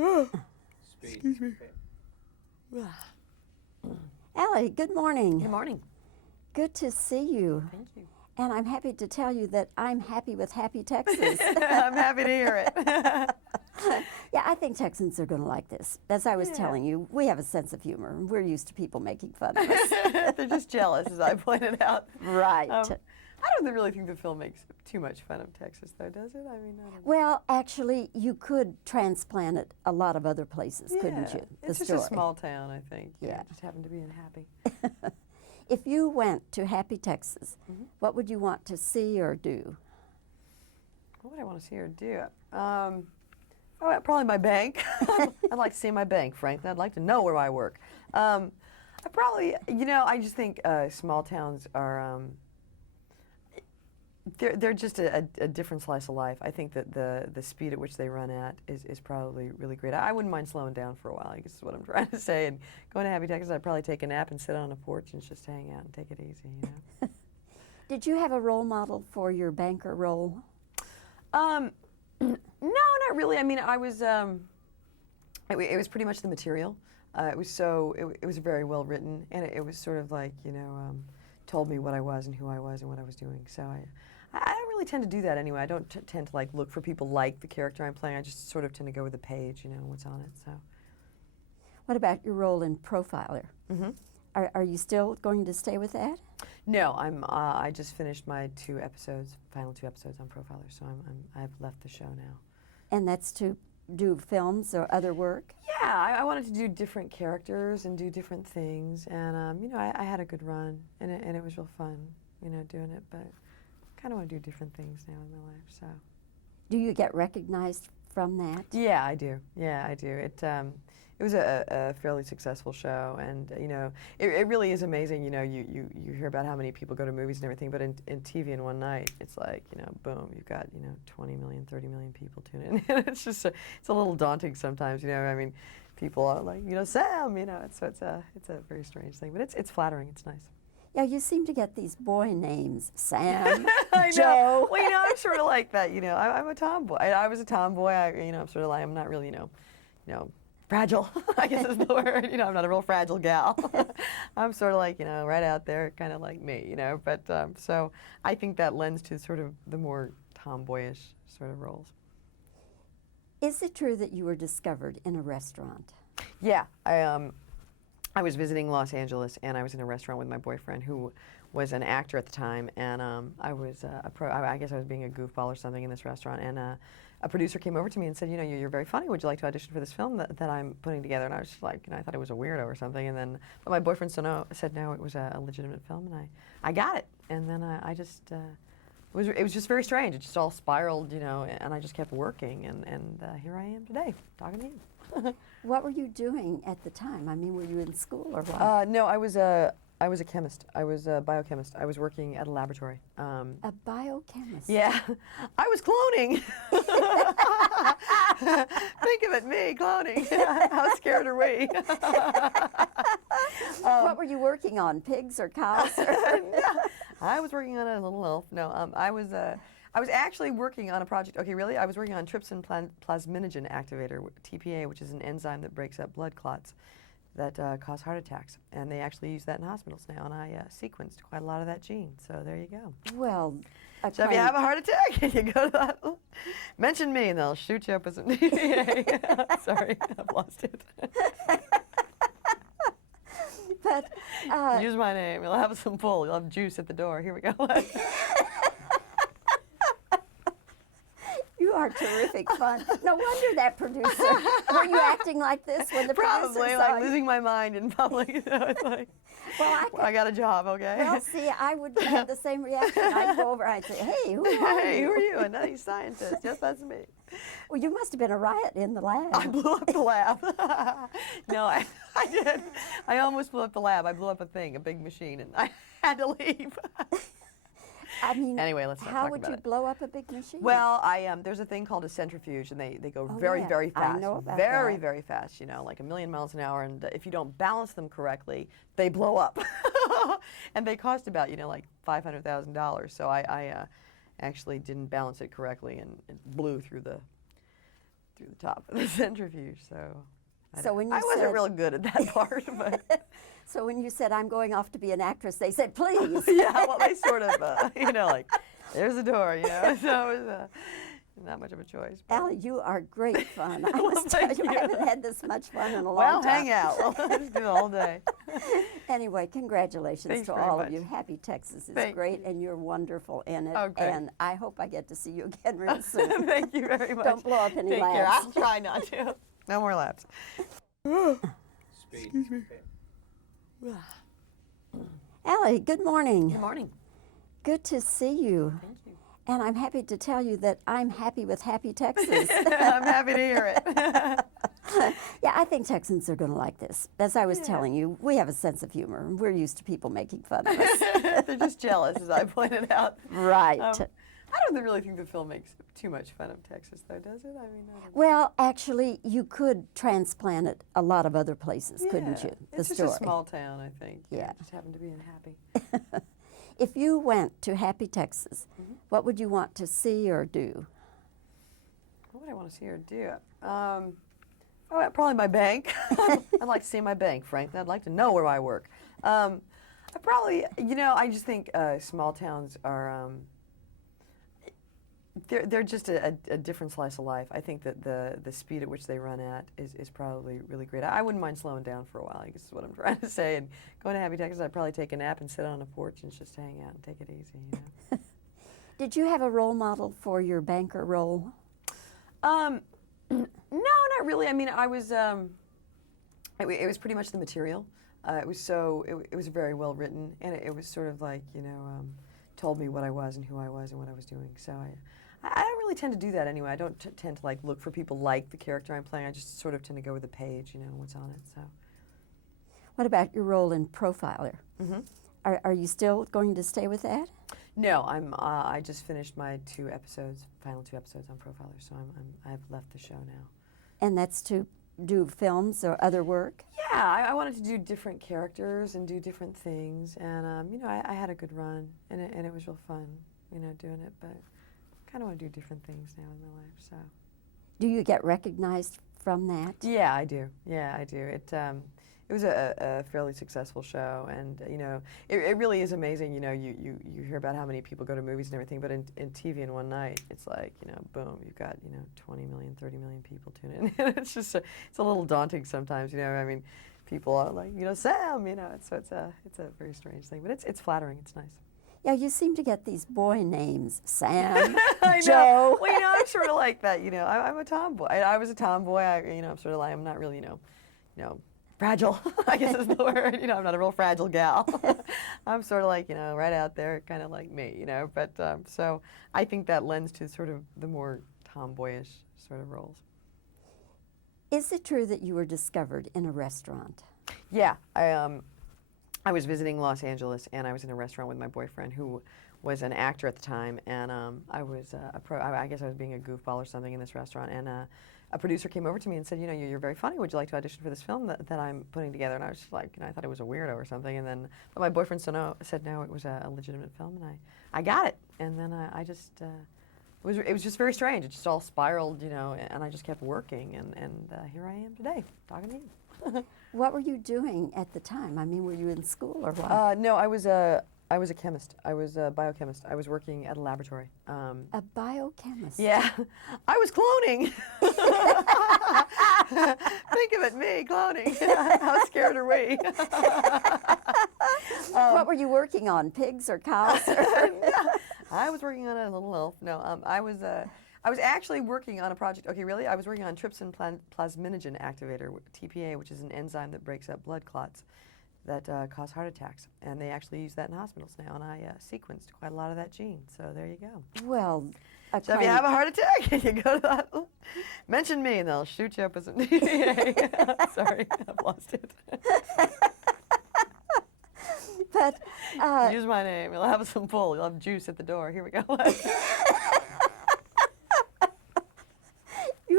Excuse me. Allie, good morning. Good morning. Good to see you. Thank you. And I'm happy to tell you that I'm happy with Happy Texas. I'm happy to hear it. Yeah, I think Texans are going to like this. As I was telling you, we have a sense of humor. We're used to people making fun of us. They're just jealous, as I pointed out. Right. I don't really think the film makes too much fun of Texas, though, does it? I mean, I don't know. Well, actually, you could transplant it a lot of other places, couldn't you? It's just a small town, I think. Yeah. Just happened to be in Happy. If you went to Happy Texas, what would you want to see or do? What would I want to see her do? Probably my bank. I'd like to see my bank, frankly. I'd like to know where I work. I probably, I just think small towns are, they're just a different slice of life. I think that the speed at which they run at is probably really great. I wouldn't mind slowing down for a while, I guess is what I'm trying to say. And going to Happy Texas, I'd probably take a nap and sit on a porch and just hang out and take it easy, Did you have a role model for your banker role? No, not really. I mean, I was. It was pretty much the material. It was very well written, and it was sort of like told me what I was and who I was and what I was doing. So I don't really tend to do that anyway. I don't tend to look for people like the character I'm playing. I just sort of tend to go with the page, what's on it. So. What about your role in Profiler? Mm-hmm. Are you still going to stay with that? No, I just finished my final two episodes on Profiler, so I've left the show now. And that's to do films or other work? Yeah, I wanted to do different characters and do different things, and I had a good run, and it was real fun, doing it. But I kind of want to do different things now in my life. So. Do you get recognized from that? Yeah, I do. Yeah, I do. It was a fairly successful show, and it really is amazing. You hear about how many people go to movies and everything, but in TV in one night, it's like boom, you've got 20 million, 30 million people tune in. It's just it's a little daunting sometimes. I mean, people are like Sam. It's a very strange thing, but it's flattering. It's nice. Yeah, you seem to get these boy names, Sam, I Joe. Know. Well, I'm sort of like that. I'm a tomboy. I was a tomboy. I'm sort of like I'm not really fragile, I guess is the word. I'm not a real fragile gal. I'm sort of like, right out there, kind of like me, But so I think that lends to sort of the more tomboyish sort of roles. Is it true that you were discovered in a restaurant? Yeah, I was visiting Los Angeles, and I was in a restaurant with my boyfriend, who was an actor at the time, and I was I guess I was being a goofball or something in this restaurant, and a producer came over to me and said, you're very funny. Would you like to audition for this film that I'm putting together? And I was just like, I thought it was a weirdo or something. And then, but my boyfriend said no, it was a legitimate film, and I got it. And then I just, it was just very strange. It just all spiraled, and I just kept working, and here I am today, talking to you. What were you doing at the time? I mean, were you in school or what? No, I was a chemist. I was a biochemist. I was working at a laboratory. A biochemist? Yeah. I was cloning. Think of it, me, cloning. How scared are we? What were you working on, pigs or cows? No, I was working on a little elf. No, I was actually working on a project. Okay, really? I was working on trypsin plasminogen activator, TPA, which is an enzyme that breaks up blood clots that cause heart attacks. And they actually use that in hospitals now, and I sequenced quite a lot of that gene. So there you go. Well, so if you have a heart attack, you go to that, mention me, and they'll shoot you up with some TPA. Sorry, I've lost it. But use my name. You'll have some pull. You'll have juice at the door. Here we go. You are terrific fun. No wonder that producer. Were you acting like this when the producer Probably, saw like you? losing my mind in public. It's like, well, I got a job, okay? Well, see, I would have the same reaction. I'd go over, I'd say, hey, who are you? Hey, who are you? A nutty scientist. Yes, that's me. Well, you must have been a riot in the lab. I blew up the lab. No, I did. I almost blew up the lab. I blew up a big machine, and I had to leave. I mean, anyway, let's not how talk would about you it. blow up a big machine? Well, there's a thing called a centrifuge, and they go very, yeah. very fast. I know about very, that. very fast, like 1,000,000 miles an hour, and if you don't balance them correctly, they blow up. And they cost about, like $500,000. So I actually didn't balance it correctly, and it blew through through the top of the centrifuge. So, So when you I wasn't said- real good at that part, but So when you said, I'm going off to be an actress, they said, please. yeah, well, they sort of, like, there's the door, so it was not much of a choice. But. Allie, you are great fun. I Well, must tell thank you, I you. haven't had this much fun in a long Well, time. hang out. We'll just do the whole day. Anyway, congratulations Thanks to very all much. of you. Happy Texas is Thank great, you. and you're wonderful in it. Oh, great. And I hope I get to see you again real soon. Thank you very much. Don't blow up any Take care. labs. I'll try not to. No more labs. Excuse me. Allie, good morning. Good morning. Good to see you. Thank you. And I'm happy to tell you that I'm happy with Happy Texas. I'm happy to hear it. Yeah, I think Texans are going to like this. As I was telling you, we have a sense of humor. We're used to people making fun of us. They're just jealous, as I pointed out. Right. I don't really think the film makes too much fun of Texas, though, does it? I mean, I don't Well, actually, you could transplant it a lot of other places, couldn't you? It's just a small town, I think. Yeah. Just happened to be in Happy. If you went to Happy Texas, what would you want to see or do? What would I want to see her do? Probably my bank. I'd like to see my bank, frankly. I'd like to know where I work. I probably, I just think small towns are, they're just a different slice of life. I think that the speed at which they run at is probably really great. I wouldn't mind slowing down for a while, I guess is what I'm trying to say. And going to Happy Texas, I'd probably take a nap and sit on a porch and just hang out and take it easy, Did you have a role model for your banker role? No, not really. I mean, I was. It was pretty much the material. It was very well written, and it was sort of like told me what I was and who I was and what I was doing. So I don't really tend to do that anyway. I don't tend to look for people like the character I'm playing. I just sort of tend to go with the page, what's on it. So. What about your role in Profiler? Are you still going to stay with that? No, I just finished my final two episodes on Profiler, so I've left the show now. And that's to do films or other work? Yeah, I wanted to do different characters and do different things, and I had a good run, and it was real fun, doing it. But I kind of want to do different things now in my life. So. Do you get recognized from that? Yeah, I do. Yeah, I do. It was a fairly successful show, and it really is amazing. You hear about how many people go to movies and everything, but in TV in one night, it's like boom, you've got 20 million, 30 million people tune in. It's just it's a little daunting sometimes. I mean, people are like Sam. So it's a very strange thing, but it's flattering. It's nice. Yeah, you seem to get these boy names, Sam, I know. Joe. Well, I'm sort of like that. I'm a tomboy. I was a tomboy. I'm sort of like I'm not really fragile, I guess is the word. I'm not a real fragile gal. I'm sort of like, right out there, kind of like me, But so I think that lends to sort of the more tomboyish sort of roles. Is it true that you were discovered in a restaurant? Yeah, I was visiting Los Angeles, and I was in a restaurant with my boyfriend, who was an actor at the time, and I was I guess I was being a goofball or something in this restaurant, and a producer came over to me and said, you're very funny. Would you like to audition for this film that I'm putting together? And I was just like, I thought it was a weirdo or something. And then, but my boyfriend said no, it was a legitimate film, and I got it. And then I just, it was just very strange. It just all spiraled, and I just kept working, and here I am today, talking to you. What were you doing at the time? I mean, were you in school or what? No, I was a chemist. I was a biochemist. I was working at a laboratory. A biochemist? Yeah, I was cloning. Think of it, me cloning. How scared are we? What were you working on, pigs or cows? I was working on a little elf. No, I was actually working on a project. Okay, really? I was working on trypsin plasminogen activator, TPA, which is an enzyme that breaks up blood clots that cause heart attacks. And they actually use that in hospitals now, and I sequenced quite a lot of that gene. So there you go. Well, So if you have a heart attack, you go to that, mention me, and they'll shoot you up as an TPA. Sorry, I've lost it. But use my name. You'll have some pull. You'll have juice at the door. Here we go. you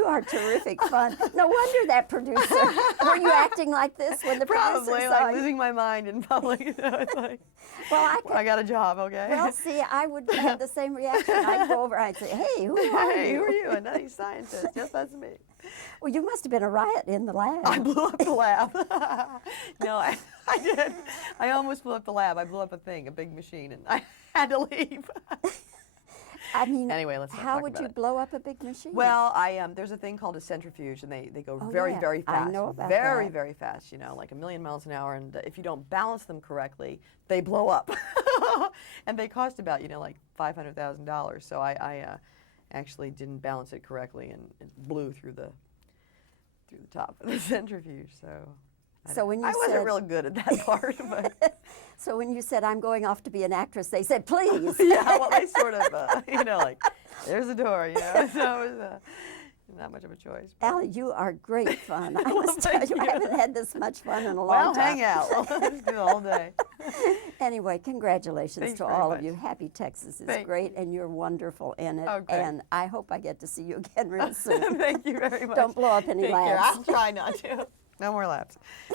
You are terrific fun. No wonder that producer. Were you acting like this when the producer Probably saw like you? losing my mind in public. You know, it's like, Well, I got a job, okay? Well, see, I would have the same reaction. I'd go over, I'd say, hey, who are Hey, you? who are you? A nice scientist. Yes, that's me. Well, you must have been a riot in the lab. I blew up the lab. No, I did. I almost blew up the lab. I blew up a big machine, and I had to leave. I mean, Anyway, let's not how talk would about you it. blow up a big machine? Well, there's a thing called a centrifuge, and they go Oh, very, yeah. very fast. I know about very, that. very fast, you know, like 1,000,000 miles an hour, and if you don't balance them correctly, they blow up. And they cost about, you know, like $500,000. So I actually didn't balance it correctly, and it blew through the top of the centrifuge. So when you I wasn't said- real good at that part, but So when you said, I'm going off to be an actress, they said, please. yeah, well, they sort of, you know, like, there's a door, you know, so it was not much of a choice. but- Allie, you are great fun. I Well, must tell thank you, I you. haven't had this much fun in a long Well, time. hang out. Let's do the whole day. Anyway, congratulations Thanks to very all of much. you. Happy Texas is Thank great, and you're wonderful in it. Oh, great. And I hope I get to see you again real soon. Thank you very much. Don't blow up any Take care. labs. I'll try not to. No more labs.